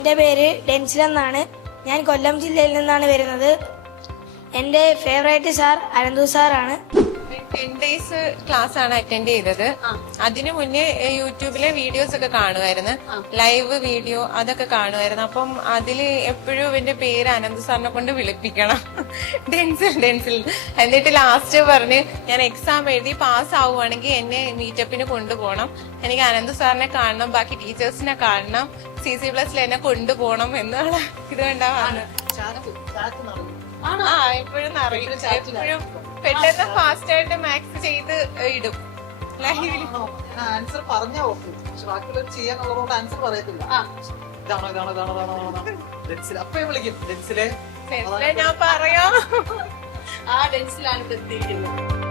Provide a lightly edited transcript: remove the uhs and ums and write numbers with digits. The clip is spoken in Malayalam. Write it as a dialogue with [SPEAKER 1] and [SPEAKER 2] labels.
[SPEAKER 1] എൻ്റെ പേര് ഡെൻസിൽ എന്നാണ്. ഞാൻ കൊല്ലം ജില്ലയിൽ നിന്നാണ് വരുന്നത്. എൻ്റെ ഫേവറേറ്റ് സാർ അനന്തു സാറാണ്.
[SPEAKER 2] 10 days ക്ലാസ് ആണ് അറ്റൻഡ് ചെയ്തത്. അതിനു മുന്നേ യൂട്യൂബിലെ വീഡിയോസ് ഒക്കെ കാണുമായിരുന്നു, ലൈവ് വീഡിയോ അതൊക്കെ കാണുമായിരുന്നു. അപ്പം അതില് എപ്പോഴും എന്റെ പേര് അനന്ത് സാറിനെ കൊണ്ട് വിളിപ്പിക്കണം, ഡെൻസിൽ ഡെൻസിൽ. എന്നിട്ട് ലാസ്റ്റ് പറഞ്ഞ് ഞാൻ എക്സാം എഴുതി പാസ് ആവുകയാണെങ്കിൽ എന്നെ മീറ്റപ്പിന് കൊണ്ടുപോകണം, എനിക്ക് അനന്ത് സാറിനെ കാണണം, ബാക്കി ടീച്ചേഴ്സിനെ കാണണം, CC+ൽ എന്നെ കൊണ്ടുപോകണം എന്നുള്ള ഇത് കൊണ്ടാണ്. എപ്പോഴും അറിയും, എപ്പോഴും പെട്ടെന്ന് ഫാസ്റ്റ് ആയിട്ട് മാത്സ് ചെയ്ത് ഇടും ലൈവിൽ.
[SPEAKER 3] ആൻസർ പറഞ്ഞാ ഓക്കെ, പക്ഷെ ബാക്കിയുള്ളവർ ചെയ്യാനുള്ളതുകൊണ്ട് ആൻസർ പറയത്തില്ല. ഇതാണോ ഇതാണോ ഇതാണോ ഇതാണോ ഡെൻസിൽ അപ്പഴേ വിളിക്കും. ഡെൻസിലെ
[SPEAKER 2] ഞാൻ പറയാം,
[SPEAKER 4] ആ ഡെൻസിലാണ് ഇവിടെ എത്തിയിരിക്കുന്നത്.